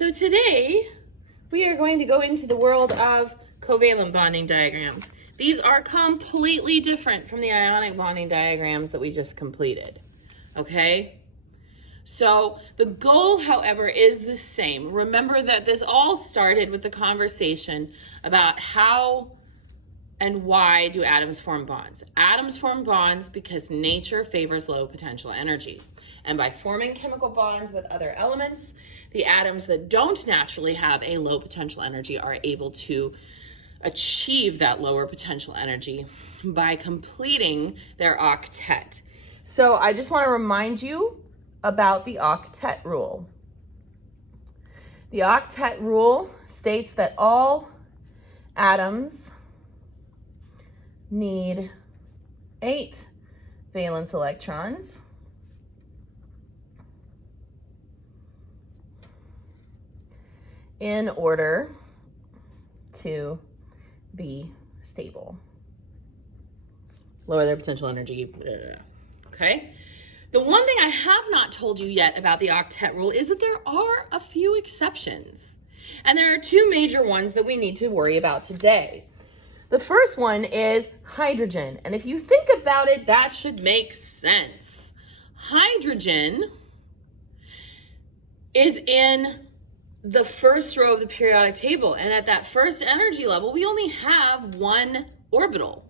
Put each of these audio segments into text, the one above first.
So today we are going to go into the world of covalent bonding diagrams. These are completely different from the ionic bonding diagrams that we just completed, okay? So the goal, however, is the same. Remember that this all started with the conversation about how and why do atoms form bonds? Atoms form bonds because nature favors low potential energy. And by forming chemical bonds with other elements, the atoms that don't naturally have a low potential energy are able to achieve that lower potential energy by completing their octet. So I just want to remind you about the octet rule. The octet rule states that all atoms need 8 valence electrons in order to be stable. Lower their potential energy, okay? The one thing I have not told you yet about the octet rule is that there are a few exceptions. And there are 2 major ones that we need to worry about today. The first one is hydrogen. And if you think about it, that should make sense. Hydrogen is in the first row of the periodic table. And at that first energy level, we only have 1 orbital.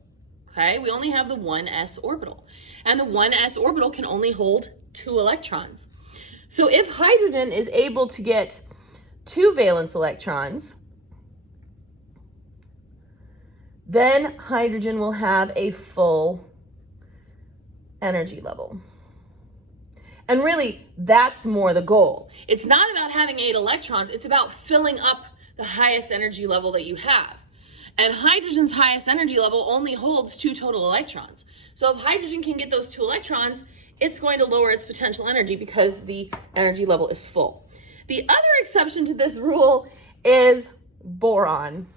Okay, we only have the 1s orbital. And the 1s orbital can only hold 2 electrons. So if hydrogen is able to get 2 valence electrons, then hydrogen will have a full energy level. And really, that's more the goal. It's not about having 8 electrons, it's about filling up the highest energy level that you have. And hydrogen's highest energy level only holds 2 total electrons. So if hydrogen can get those 2 electrons, it's going to lower its potential energy because the energy level is full. The other exception to this rule is boron.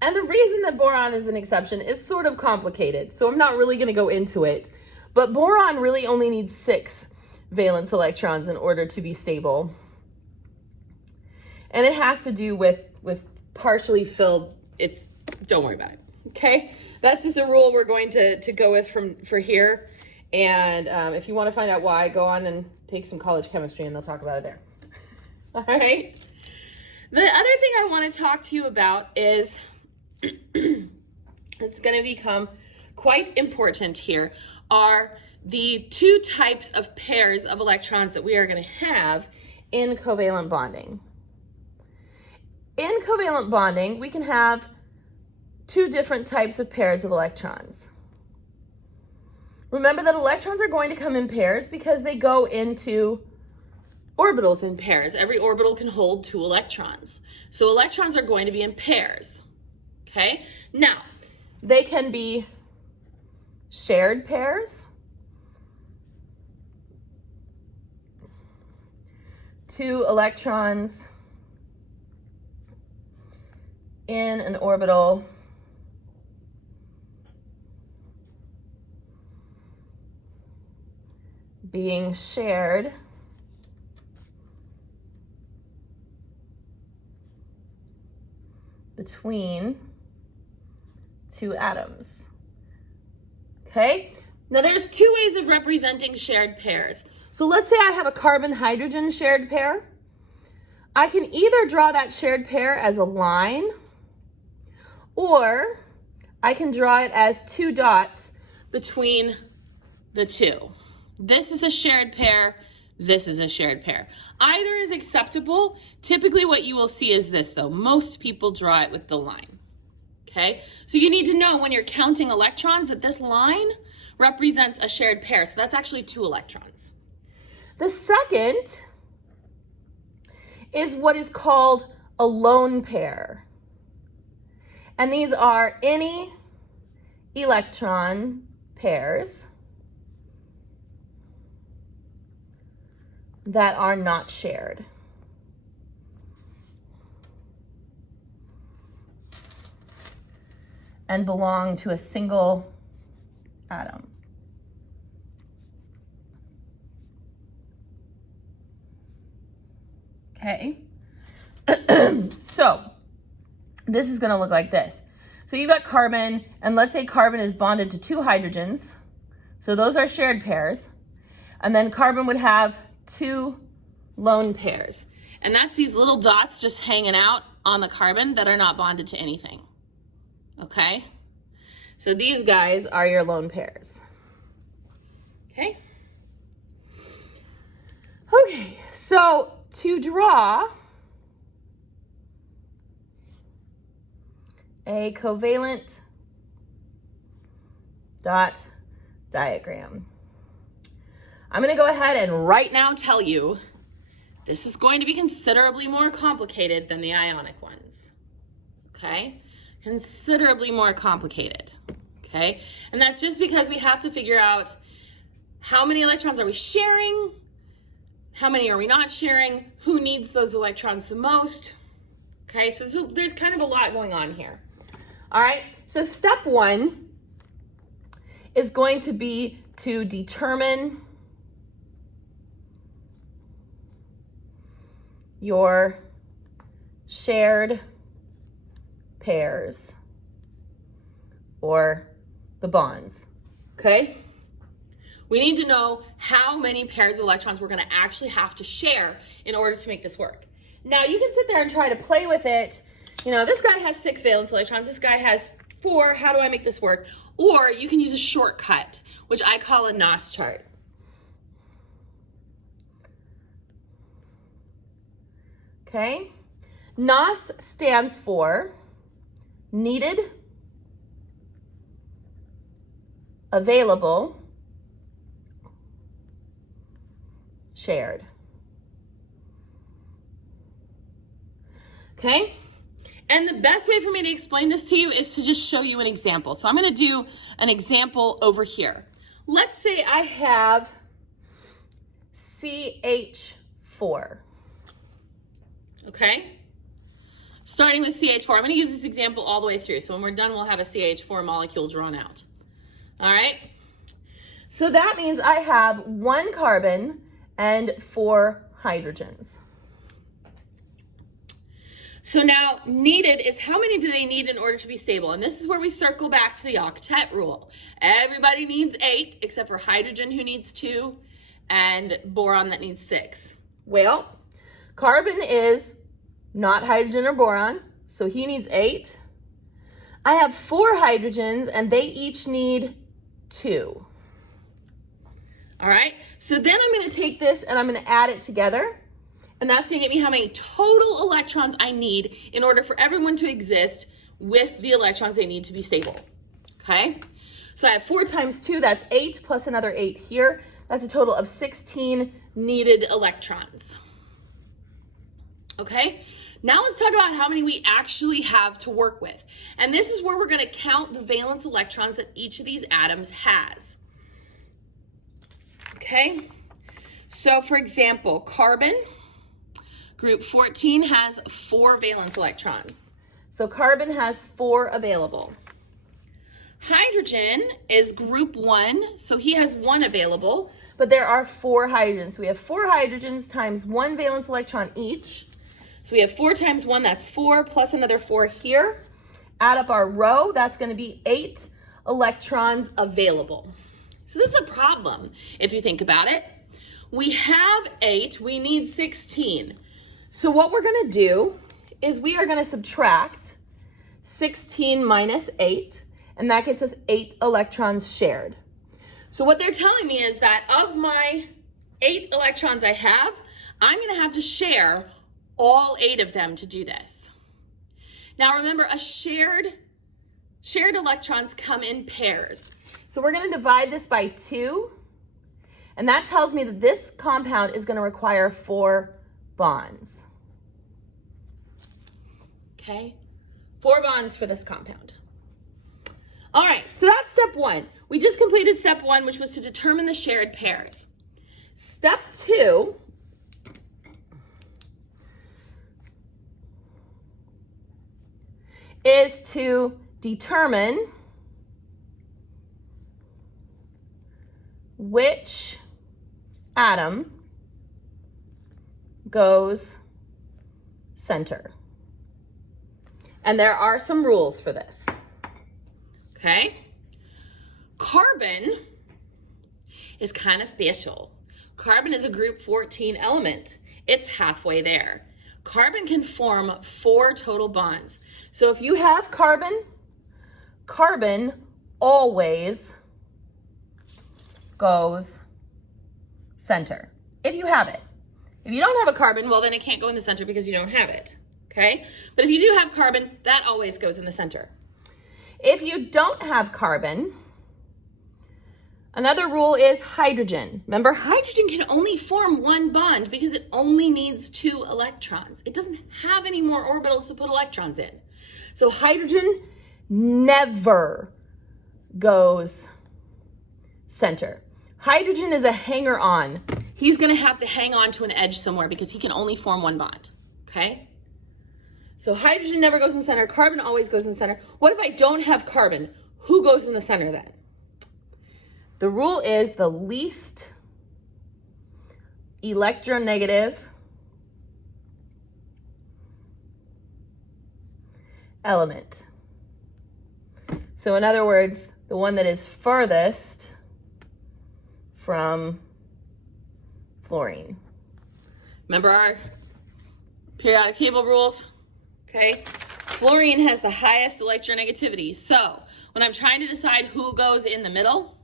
And the reason that boron is an exception is sort of complicated, so I'm not really going to go into it. But boron really only needs 6 valence electrons in order to be stable. And it has to do with partially filled, don't worry about it, okay? That's just a rule we're going to go with for here. And if you want to find out why, go on and take some college chemistry and they'll talk about it there. All right? The other thing I want to talk to you about is it's going to become quite important here are the 2 types of pairs of electrons that we are going to have in covalent bonding. In covalent bonding, we can have 2 different types of pairs of electrons. Remember that electrons are going to come in pairs because they go into orbitals in pairs. Every orbital can hold 2 electrons. So electrons are going to be in pairs. Okay? Now, they can be shared pairs, 2 electrons in an orbital being shared between 2 atoms. Okay? Now there's 2 ways of representing shared pairs. So let's say I have a carbon-hydrogen shared pair. I can either draw that shared pair as a line, or I can draw it as 2 dots between the 2. This is a shared pair, this is a shared pair. Either is acceptable. Typically what you will see is this though. Most people draw it with the line. Okay? So you need to know when you're counting electrons that this line represents a shared pair. So that's actually 2 electrons. The second is what is called a lone pair. And these are any electron pairs that are not shared. And belong to a single atom. okay? So this is gonna look like this. So you've got carbon, and let's say carbon is bonded to 2 hydrogens. So those are shared pairs. And then carbon would have 2 lone pairs. And that's these little dots just hanging out on the carbon that are not bonded to anything, okay? So these guys are your lone pairs, okay? Okay, so to draw a covalent dot diagram, I'm gonna go ahead and right now tell you this is going to be considerably more complicated than the ionic ones, okay? Considerably more complicated, okay? And that's just because we have to figure out how many electrons are we sharing, how many are we not sharing, who needs those electrons the most, okay? So there's kind of a lot going on here. All right, so step 1 is going to be to determine your shared pairs or the bonds, okay? We need to know how many pairs of electrons we're gonna actually have to share in order to make this work. Now you can sit there and try to play with it. You know, this guy has 6 valence electrons, this guy has 4, how do I make this work? Or you can use a shortcut, which I call a NOS chart. Okay, NOS stands for needed, available, shared. Okay, and the best way for me to explain this to you is to just show you an example. So I'm going to do an example over here. Let's say I have CH4. Okay, starting with CH4. I'm going to use this example all the way through. So when we're done, we'll have a CH4 molecule drawn out. All right, so that means I have 1 carbon and 4 hydrogens. So now needed is how many do they need in order to be stable? And this is where we circle back to the octet rule. Everybody needs 8 except for hydrogen, who needs 2, and boron that needs 6. Well, carbon is not hydrogen or boron, so he needs 8. I have 4 hydrogens and they each need 2. All right, so then I'm going to take this and I'm going to add it together, and that's going to get me how many total electrons I need in order for everyone to exist with the electrons they need to be stable. Okay, so I have 4 times 2, that's 8, plus another 8 here. That's a total of 16 needed electrons. Okay, now let's talk about how many we actually have to work with. And this is where we're going to count the valence electrons that each of these atoms has. Okay, so for example, carbon, group 14 has 4 valence electrons. So carbon has 4 available. Hydrogen is group 1, so he has 1 available, but there are 4 hydrogens. So we have 4 hydrogens times 1 valence electron each. So we have 4 times 1, that's 4, plus another 4 here. Add up our row, that's going to be 8 electrons available. So this is a problem if you think about it. We have 8, we need 16. So what we're going to do is we are going to subtract 16 minus 8, and that gets us 8 electrons shared. So what they're telling me is that of my 8 electrons I have, I'm going to have to share all 8 of them to do this. Now remember, shared electrons come in pairs. So we're going to divide this by 2, and that tells me that this compound is going to require 4 bonds. Okay, 4 bonds for this compound. All right, so that's step 1. We just completed step 1, which was to determine the shared pairs. Step 2 is to determine which atom goes center. And there are some rules for this. Okay? Carbon is kind of special. Carbon is a group 14 element. It's halfway there. Carbon can form 4 total bonds. So if you have carbon, carbon always goes center. If you have it. If you don't have a carbon, well, then it can't go in the center because you don't have it. Okay? But if you do have carbon, that always goes in the center. If you don't have carbon, another rule is hydrogen. Remember, hydrogen can only form 1 bond because it only needs 2 electrons. It doesn't have any more orbitals to put electrons in. So hydrogen never goes center. Hydrogen is a hanger-on. He's going to have to hang on to an edge somewhere because he can only form 1 bond. Okay? So hydrogen never goes in the center. Carbon always goes in the center. What if I don't have carbon? Who goes in the center then? The rule is the least electronegative element. So in other words, the one that is furthest from fluorine. Remember our periodic table rules? Okay. Fluorine has the highest electronegativity. So when I'm trying to decide who goes in the middle,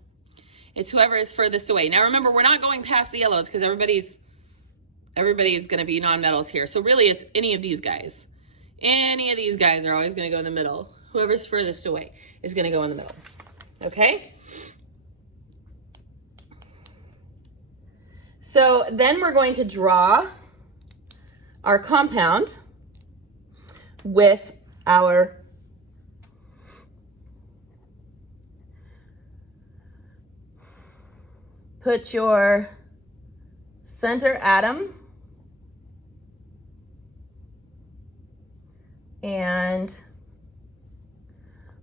it's whoever is furthest away. Now remember, we're not going past the yellows because everybody's going to be non-metals here. So really it's any of these guys. Any of these guys are always going to go in the middle. Whoever's furthest away is going to go in the middle. Okay? So then we're going to draw our compound with our put your center atom and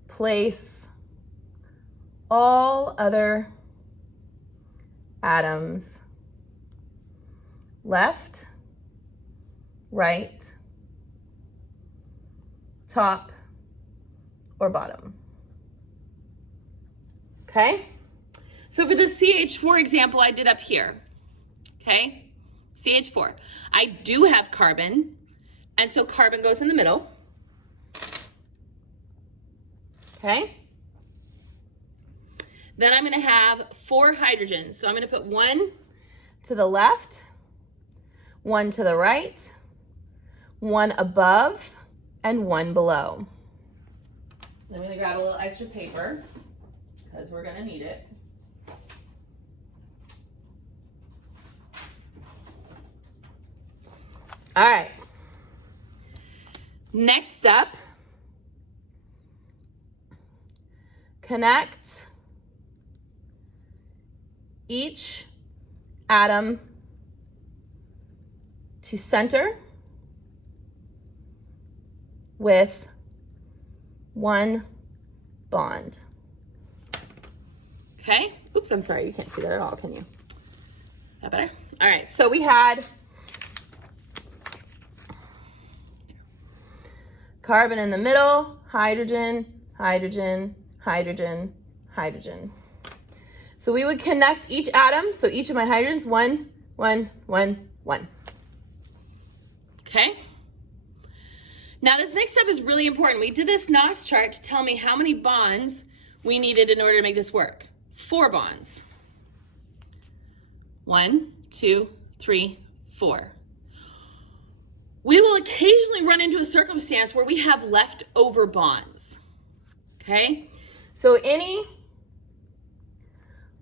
place all other atoms left, right, top, or bottom. Okay? So for the CH4 example I did up here, okay? CH4. I do have carbon, and so carbon goes in the middle. Okay? Then I'm going to have 4 hydrogens. So I'm going to put 1 to the left, 1 to the right, 1 above, and 1 below. I'm going to grab a little extra paper because we're going to need it. All right. Next step, connect each atom to center with 1 bond. Okay. Oops, I'm sorry. You can't see that at all, can you? That better? All right. So we had carbon in the middle, hydrogen, hydrogen, hydrogen, hydrogen. So we would connect each atom. So each of my hydrogens, 1, 1, 1, 1. Okay. Now this next step is really important. We did this NOS chart to tell me how many bonds we needed in order to make this work. 4 bonds. 1, 2, 3, 4. We will occasionally run into a circumstance where we have leftover bonds. Okay? So any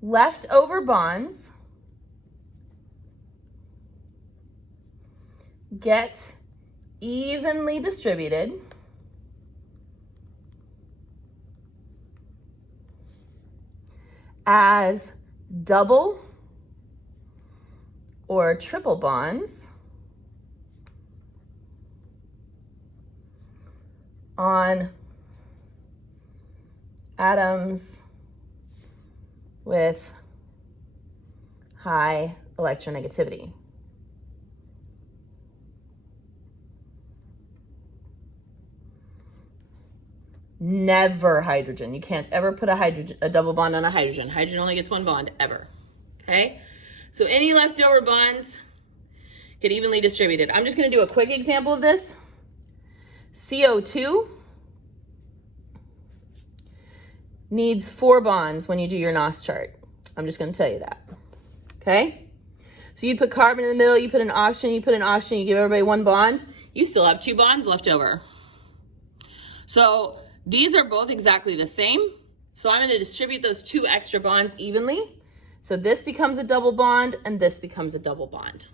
leftover bonds get evenly distributed as double or triple bonds on atoms with high electronegativity. Never hydrogen. You can't ever put a double bond on a hydrogen. Hydrogen only gets one bond, ever. Okay? So any leftover bonds get evenly distributed. I'm just going to do a quick example of this. CO2 needs 4 bonds when you do your NOS chart. I'm just going to tell you that. Okay? So you put carbon in the middle, you put an oxygen, you give everybody 1 bond. You still have 2 bonds left over. So these are both exactly the same. So I'm going to distribute those 2 extra bonds evenly. So this becomes a double bond and this becomes a double bond.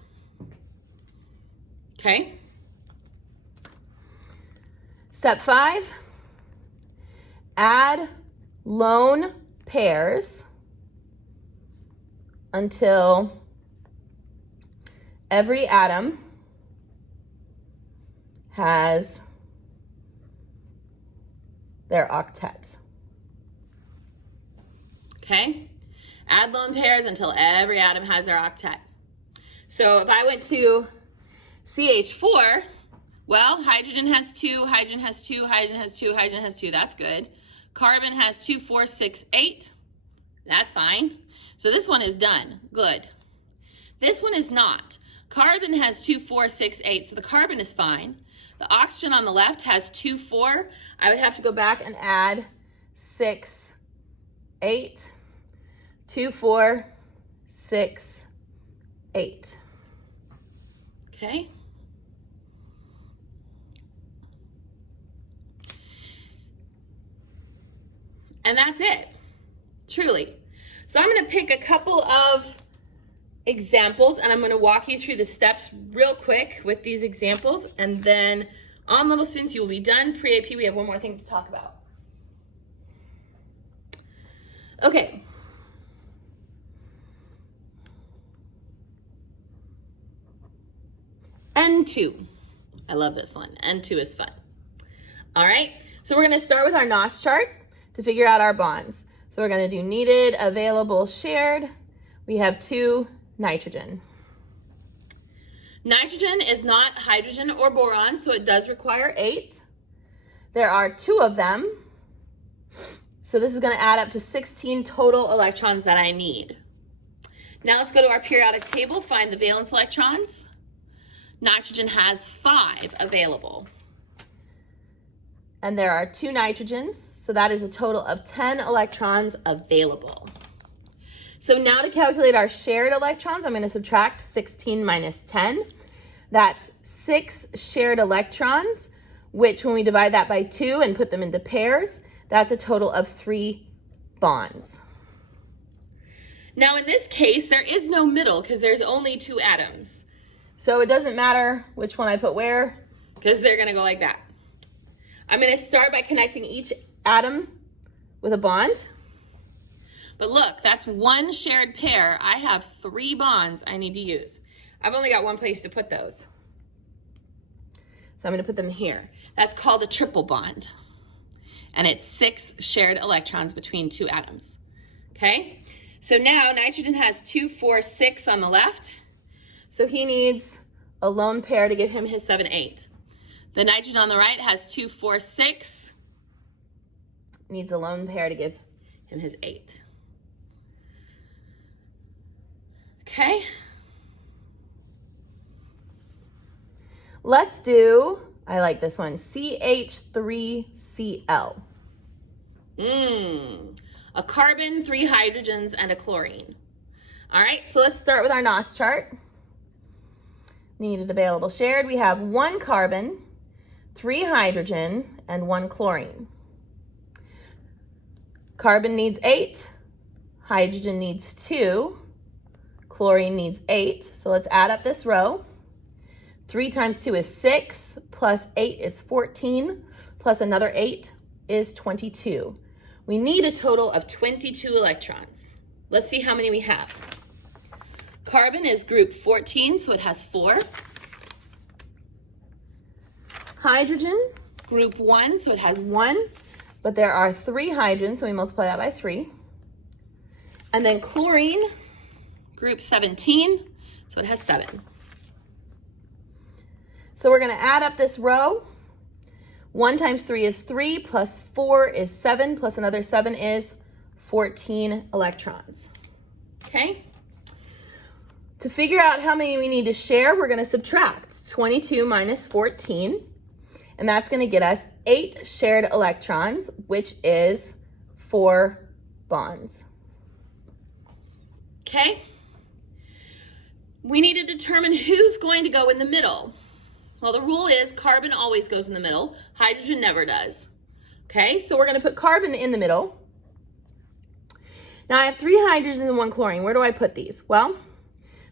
Okay? Step 5, add lone pairs until every atom has their octet. Okay? Add lone pairs until every atom has their octet. So if I went to CH4, well, hydrogen has 2, hydrogen has 2, hydrogen has 2, hydrogen has 2. That's good. Carbon has 2, 4, 6, 8. That's fine. So this one is done. Good. This one is not. Carbon has 2, 4, 6, 8. So the carbon is fine. The oxygen on the left has 2, 4. I would have to go back and add 6, 8. 2, 4, 6, 8. Okay? And that's it, truly. So I'm going to pick a couple of examples and I'm going to walk you through the steps real quick with these examples, and then on level students you will be done. Pre-AP we have one more thing to talk about. Okay. N2. I love this one. N2 is fun. All right, so we're going to start with our NOS chart to figure out our bonds. So we're going to do needed, available, shared. We have 2 nitrogen. Nitrogen is not hydrogen or boron, so it does require 8. There are 2 of them. So this is going to add up to 16 total electrons that I need. Now let's go to our periodic table, find the valence electrons. Nitrogen has 5 available. And there are 2 nitrogens, so that is a total of 10 electrons available. So now to calculate our shared electrons, I'm going to subtract 16 minus 10. That's 6 shared electrons, which when we divide that by 2 and put them into pairs, that's a total of 3 bonds. Now in this case, there is no middle because there's only 2 atoms. So it doesn't matter which one I put where, because they're going to go like that. I'm going to start by connecting each atom with a bond. But look, that's 1 shared pair. I have 3 bonds I need to use. I've only got 1 place to put those. So I'm going to put them here. That's called a triple bond. And it's 6 shared electrons between 2 atoms. Okay? So now nitrogen has 2, 4, 6 on the left. So he needs a lone pair to give him his 7, 8. The nitrogen on the right has 2, 4, 6. Needs a lone pair to give him his 8. Okay. Let's do, I like this one, CH3Cl. A carbon, 3 hydrogens, and a chlorine. All right, so let's start with our NOS chart. Needed, available, shared. We have 1 carbon, 3 hydrogen, and 1 chlorine. Carbon needs 8, hydrogen needs 2, chlorine needs 8. So let's add up this row. 3 times 2 is 6, plus 8 is 14, plus another 8 is 22. We need a total of 22 electrons. Let's see how many we have. Carbon is group 14, so it has 4. Hydrogen, group 1, so it has 1. But there are 3 hydrogens, so we multiply that by 3. And then chlorine, group 17, so it has 7. So we're going to add up this row. 1 times 3 is 3, plus 4 is 7, plus another 7 is 14 electrons. Okay? To figure out how many we need to share, we're going to subtract 22 minus 14, and that's going to get us 8 shared electrons, which is 4 bonds. Okay? We need to determine who's going to go in the middle. Well, the rule is carbon always goes in the middle. Hydrogen never does. Okay, so we're going to put carbon in the middle. Now I have 3 hydrogens and 1 chlorine. Where do I put these? Well,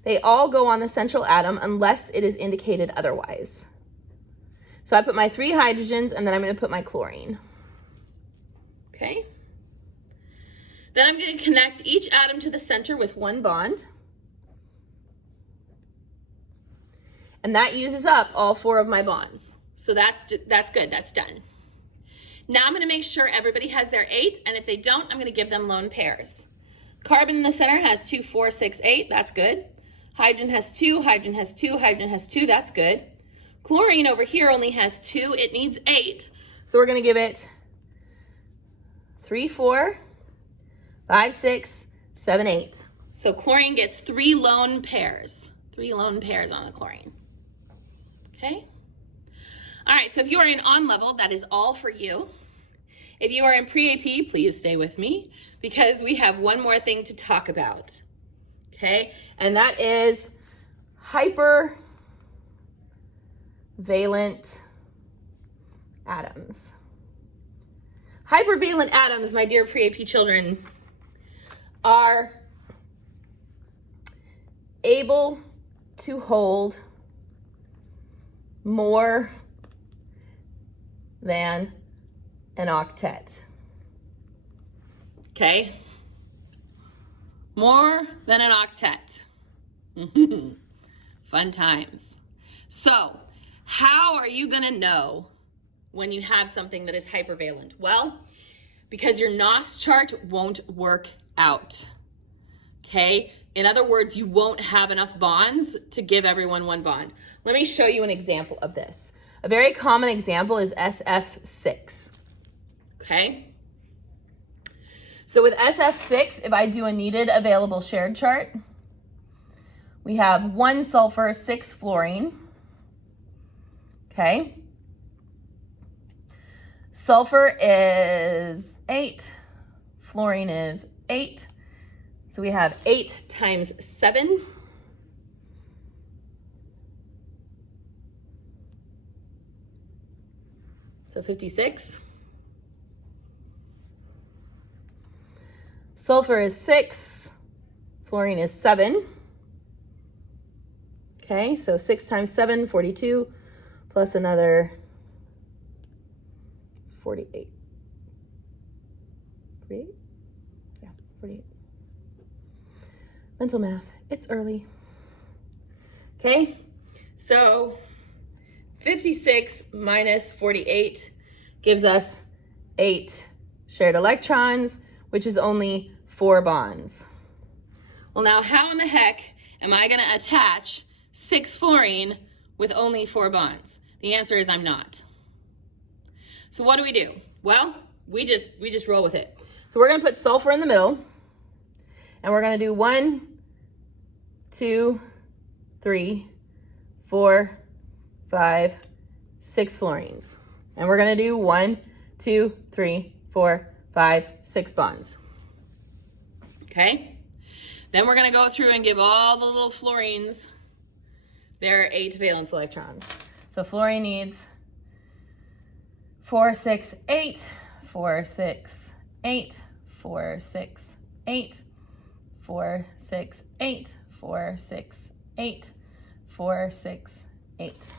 they all go on the central atom unless it is indicated otherwise. So I put my 3 hydrogens and then I'm going to put my chlorine. Okay. Then I'm going to connect each atom to the center with 1 bond. And that uses up all 4 of my bonds. So that's good, that's done. Now I'm gonna make sure everybody has their 8, and if they don't, I'm gonna give them lone pairs. Carbon in the center has 2, 4, 6, 8, that's good. Hydrogen has 2, hydrogen has 2, hydrogen has 2, that's good. Chlorine over here only has 2, it needs 8. So we're gonna give it 3, 4, 5, 6, 7, 8. So chlorine gets 3 lone pairs. 3 lone pairs on the chlorine. Okay. All right, so if you are in on level, that is all for you. If you are in pre-AP, please stay with me because we have one more thing to talk about. Okay, and that is hypervalent atoms. Hypervalent atoms, my dear pre-AP children, are able to hold more than an octet. Okay? More than an octet. Fun times. So, how are you going to know when you have something that is hypervalent? Well, because your NOS chart won't work out. Okay? In other words, you won't have enough bonds to give everyone 1 bond. Let me show you an example of this. A very common example is SF6. Okay? So with SF6, if I do a needed available shared chart, we have 1 sulfur, 6 fluorine. Okay? Sulfur is 8, fluorine is 8. So we have 8 times 7. So 56. Sulfur is 6, fluorine is 7. Okay, so 6 times 7, 42, plus another 48. 48? Yeah, 48. Mental math, it's early. Okay, so 56 minus 48 gives us 8 shared electrons, which is only 4 bonds. Well, now how in the heck am I gonna attach 6 fluorine with only 4 bonds? The answer is I'm not. So what do? Well, we just roll with it. So we're gonna put sulfur in the middle, and we're gonna do 1, 2, 3, 4, 5, 6 fluorines. And we're gonna do 1, 2, 3, 4, 5, 6 bonds. Okay? Then we're gonna go through and give all the little fluorines their 8 valence electrons. So fluorine needs 4, 6, 8, 4, 6, 8, 4, 6, 8, 4, 6, 8, 4, 6, 8, 4, 6, 8.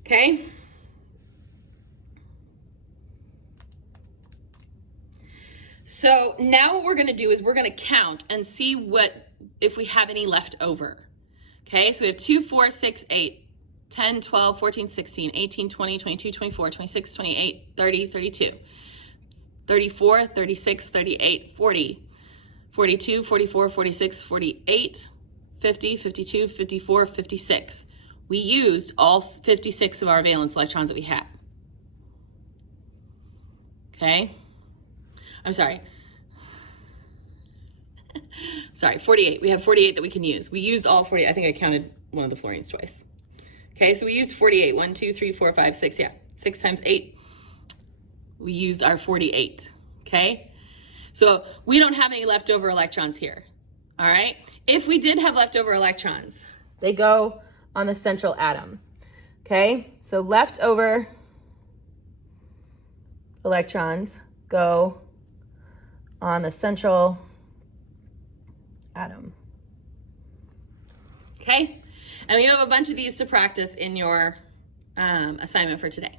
Okay? So now what we're going to do is we're going to count and see if we have any left over. Okay, so we have 2, 4, 6, 8, 10, 12, 14, 16, 18, 20, 22, 24, 26, 28, 30, 32, 34, 36, 38, 40, 42, 44, 46, 48, 50, 52, 54, 56. We used all 56 of our valence electrons that we had. okay? I'm sorry. Sorry, 48. We have 48 that we can use. We used all 40. I think I counted one of the fluorines twice. Okay, so we used 48. 1, 2, 3, 4, 5, 6. Yeah, 6 times 8. We used our 48, okay? So we don't have any leftover electrons here, all right? If we did have leftover electrons, they go on the central atom, okay? So leftover electrons go on the central atom, okay? And we have a bunch of these to practice in your assignment for today.